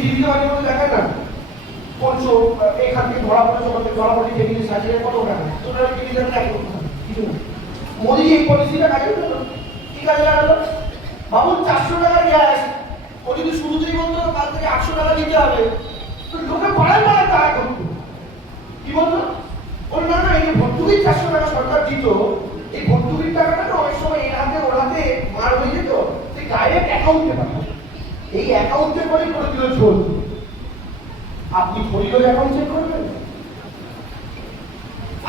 টিভিতে মাঝে মধ্যে দেখায় না কোনশো এখান থেকে ধরা পড়ে সকালে ধরা পড়ে টেবিলে সাজিয়ে কত টাকা তোরা টিভিতে দেখো কিছু না। মোদি এই পলিসিটা কাজে লাগালো, কি কাজে লাগালো? বাবু 400 টাকার গ্যাস ও যদি শুরুতেই বলতো কাল থেকে 800 টাকা দিতে হবে, তো লোকে পাড়ায় পাড়ায় তারা করতো। কি বলতো? বল না না, এই যে ভর্তুকির 400 টাকা সরকার দিত, এই ভর্তুকির টাকাটা না অনেক সময় এর হাতে ওর হাতে মার হয়ে যেত, সেই ডাইরেক্ট অ্যাকাউন্টে পাঠাতো। এই অ্যাকাউন্টে করে দিল ঝোল। আপনি খরিদর অ্যাকাউন্ট চেক করবেন?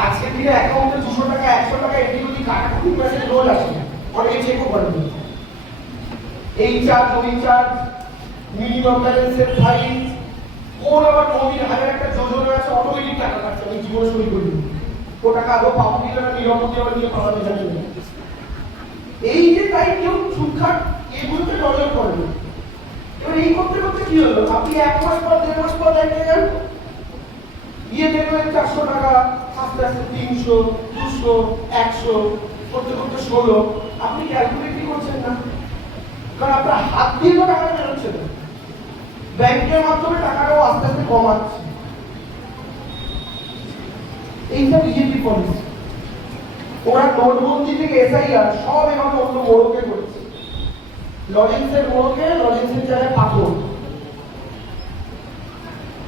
আজকে দিনে অ্যাকাউন্টে 200 টাকা 100 টাকা এটি যদি কাটাকুটি মেসেজ রোজ আসে, অনেকে চেকও করেন। এই চার্জ ওই চার্জ, মিনিমাম ব্যালেন্সের ফাইল, কোন আবার নবীন হাজার একটা যোজনা আছে অটোমেটিক টাকা কাটছে, আমি জীবনে সই করি ও টাকা আদৌ পাবো কিনা না নিরাপত্তা আবার নিয়ে পালাতে জানি না। এই যে তাই কেউ ছুটখাট এগুলোকে নজর করে না। এবার এই করতে করতে কি হলো? আপনি 1 মাস পর 1.5 মাস পর দেখতে যান, ইয়ে দেখবেন 400 টাকা, আস্তে আস্তে 300, 200, 100 করতে করতে 16। আপনি ক্যালকুলেটই করছেন না, কারণ আপনার হাত দিয়ে তো টাকাটা বেরোচ্ছে না, ব্যাংকের মাধ্যমে টাকাটাও আস্তে আস্তে কমাচ্ছে। এইটা বিজেপি পলিসি। ওরা নোটবন্দি থেকে এসআইআর সব এভাবে অন্য মোড়কে করেছে। লজেন্সের মোড়কে লজেন্সের জায়গায় পাথর।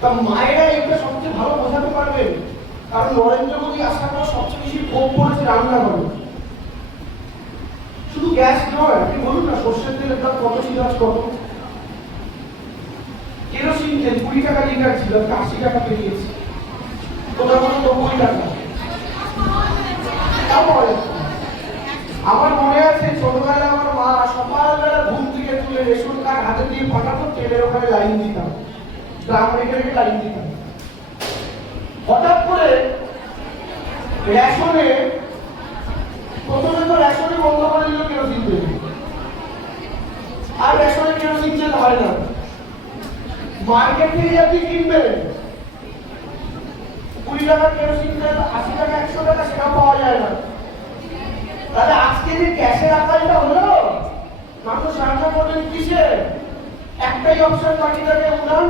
তা মায়েরা এটা সবচেয়ে ভালো বোঝাতে পারবেন, কারণ নরেন্দ্র মোদী আসার পর সবচেয়ে বেশি ভোগ করেছে রান্নাঘরে। শুধু গ্যাস নয়, আপনি বলুন না সর্ষের তেলের দাম কত ছিল আজ কত? কেরোসিন তেল 20 টাকা লিটার ছিল, 80 টাকা পেরিয়েছে, কোথাও কোনো 90 টাকা। আমার মনে আছে ছোটবেলায় আমার মা সকালবেলা ঘুম থেকে তুলে রেশন কার্ড হাতে দিয়ে পাঠাতো, তেলের ওখানে লাইন দিতাম, গ্রাম রেখে রেখে লাইন দিতাম। হঠাৎ করে রেশনে প্রথমে তো রেশনে বন্ধ করে দিল কেরোসিন তেল, আর রেশনে কেরোসিন তেল হয় না। মার্কেট থেকে আপনি কিনবেন 20 টাকা কেরোসিন তেল, 80 টাকা 100 টাকা, সেটা পাওয়া যায় না। তাহলে আজকে যে গ্যাসের আকালটা হলো, মানুষ রান্না করবেন কিসে? একটাই অপশন বাকি থাকে, উনান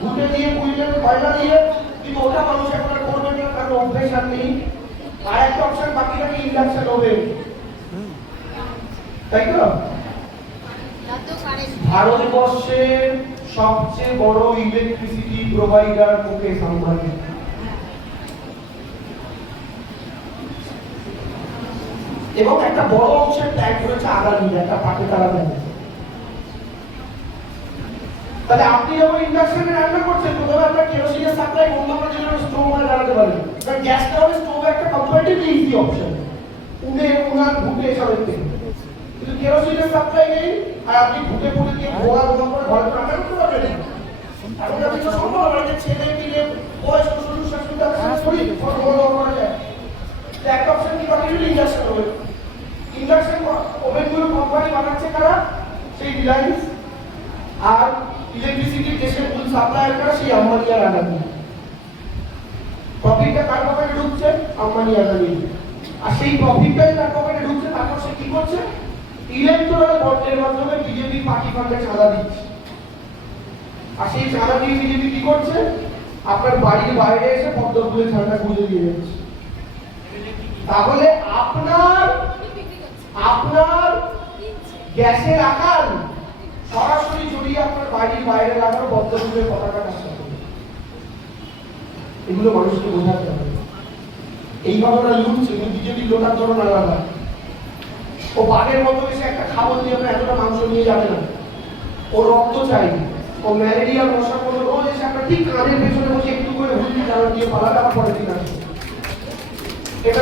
ঘুটে দিয়ে পুইলের কয়লা দিয়ে, কিন্তু ওটা মানুষ এখন আর করবে না, কারণ অভ্যেস আর নেই। আর একটা অপশন বাকি থাকে ইন্ডাকশন ওভেন, তাই তো? ভারতবর্ষের সবচেয়ে বড় ইলেকট্রিসিটি প্রোভাইডার মুকেশ আম্বানি। এবং একটা বড় অংশের ট্যাগ করেছে আদানি, একটা পাকে তারা দেয়। তাহলে আপনি যখন ইন্ডাকশনে রান্না করছেন, প্রথমে আপনার কেরোসিনের সাপ্লাই বন্ধ করার জন্য স্টোভ মানে লাগাতে পারেন, কারণ গ্যাসটা হবে স্টোভ একটা কম্পারেটিভলি ইজি অপশন, উনান ঘুটে এসবের থেকে। কিন্তু কেরোসিনের সাপ্লাই নেই, আর আপনি ঘুটে ঘুটে দিয়ে ধোয়া ধোয়া করে ঘরে রান্না করতে পারবেন না। এখন আপনি তো সম্ভব হবে, ছেলে মিলে বয়স্ক শ্বশুর শাশুড়ি তাদের সাথে শরীর করা যায়। একটা অপশন কি বাকি রইল? Induction oven. ইন্ডাকশন ওভেনগুলো কোম্পানি বানাচ্ছে কারা? সেই রিলায়েন্স। আর ইলেকট্রিসিটি দেশের মূল সাপ্লায়ার কারা? সেই আম্বানি আর আদানি। প্রফিটটা কার পকেটে ঢুকছে? আম্বানি আদানি। আর সেই প্রফিটটাই তার পকেটে ঢুকছে, তারপর সে কি করছে? ইলেকট্রাল বন্ডের মাধ্যমে বিজেপি পার্টি ফান্ডে চাঁদা দিচ্ছে। আর সেই চাঁদা দিয়ে বিজেপি কি করছে? আপনার বাড়ির বাইরে এসে পদ্ম ফুলের ঠান্ডা গুঁজে দিয়ে যাচ্ছে। তাহলে আপনার গ্যাসের আকাল সরাসরি জড়িয়ে আপনার বাড়ির বাইরে লাগানো পদ্ম ফুলের পতাকা নষ্ট করবে। এগুলো মানুষকে বোঝাতে হবে। এইভাবে ওরা লুটছে, কিন্তু বিজেপির লোটার ধরন আলাদা। ও বাঘের মতো এসে একটা খাবার দিয়ে আপনার এতটা মাংস নিয়ে যাবে না, ও রক্ত চাই। ও ম্যালেরিয়ার মশা কোনো রোজ এসে আপনার ঠিক কানের পেছনে বসে একটু করে হুলকি জানা দিয়ে পালাটা আমার পরে দিন আসবে। এটা